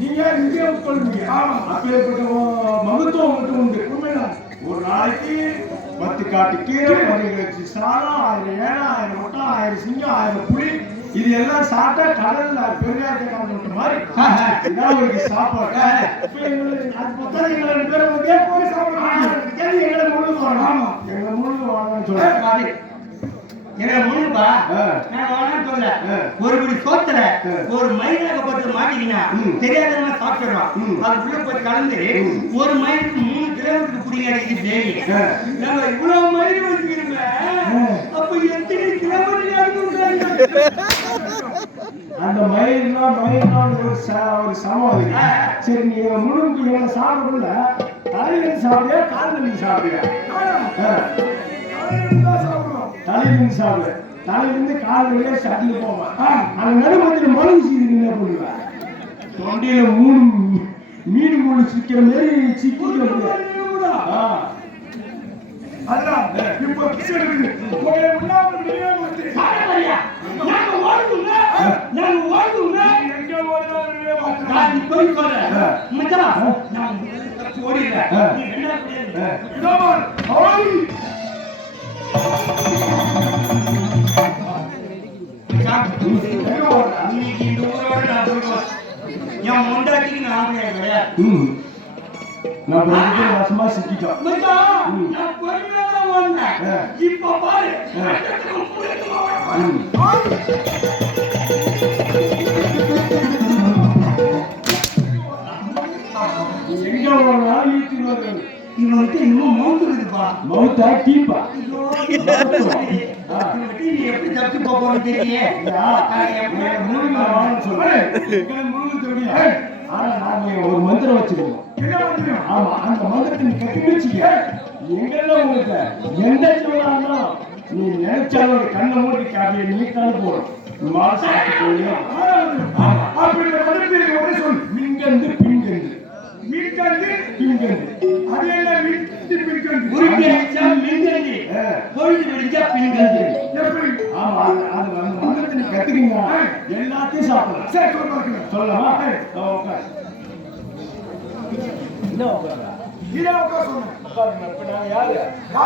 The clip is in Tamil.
நீங்க இங்கே உட்கொள்வீங்க. அப்பேற்பட்ட மகத்துவம் மட்டும் உண்டு. உண்மைதான். ஒரு நாளைக்கு 10 காட்டு கீரை, 10 சாதம், 1000 ஏழை, 1000 முட்டை, 1000 சிங்கம், 1000 புலி, இது எல்லாம் சாப்பிட்டா கடல்ல பெரியார் காமிட்ட மாதிரி ஒரு சாப்பாடு. எங்களை 2 பேரும் எங்களை முழு வாங்க, எங்களை முழு வாங்கன்னு சொல்லுவாங்க. ஒரு படி சோத்துல ஒரு மயிலாக போட்டு மாட்டீங்கன்னா தெரியாதவங்க சாப்பிட்டுருவான். அதுக்குள்ள போய் கலந்து ஒரு மயிலுக்கு 3 கிலோமீட்டருக்கு புடிங்க. நம்ம இவ்வளவு மயில் வச்சுக்கிறோங்க, அப்ப எத்தனை கிலோமீட்டர்? அந்த மயில்னா ஒரு சமம். சரி, நீ முழுக்கு எங்களை சாப்பிடல, தலையில சாப்பிடுறியா காலில் சாப்பிடுறியா? தலையிலிருந்து சாப்பிடு. தலையிலிருந்து கால் வழியா சட்டில போவான். அந்த நடுமத்தில் மனு சீருங்க பண்ணுவேன். தொண்டையில 3 மீன் முழு சிக்கிற மாதிரி சிக்கிக்க. அதான் இப்ப வருஷமா சிக்கிட்டோம். இப்ப பாரு எங்க போனாலும் ஈட்டிங் வருது. இவனுக்கு இன்னும் மௌத்துக்குதுப்பா. மௌத்தா டீப்பா? எப்படி தப்பி போறோம் தெரியல. ஆனா நாங்க ஒரு மந்திரம் வச்சிருக்கோம். ஆமா, அந்த மந்திரத்தை நீ கட்டி வச்சுக்க. எங்கெல்லாம் உங்களுக்கு எந்த ஜீவனாலும் நீ நினைச்சாலும் ஒரு கண்ணை மூடி காட்டிய நீட்டாலும் போறோம். மின்கந்து பின்கந்து மின்கந்து பின்கந்து. அது என்ன மின்கந்து பின்கந்து? மின்கந்து பொழுது விடிஞ்சா பின்கந்து. எப்படி? ஆமா, அது அந்த மந்திரத்தை நீ கத்துக்கீங்க, எல்லாத்தையும் சாப்பிடலாம். சரி, சொல்லலாமா? யாரு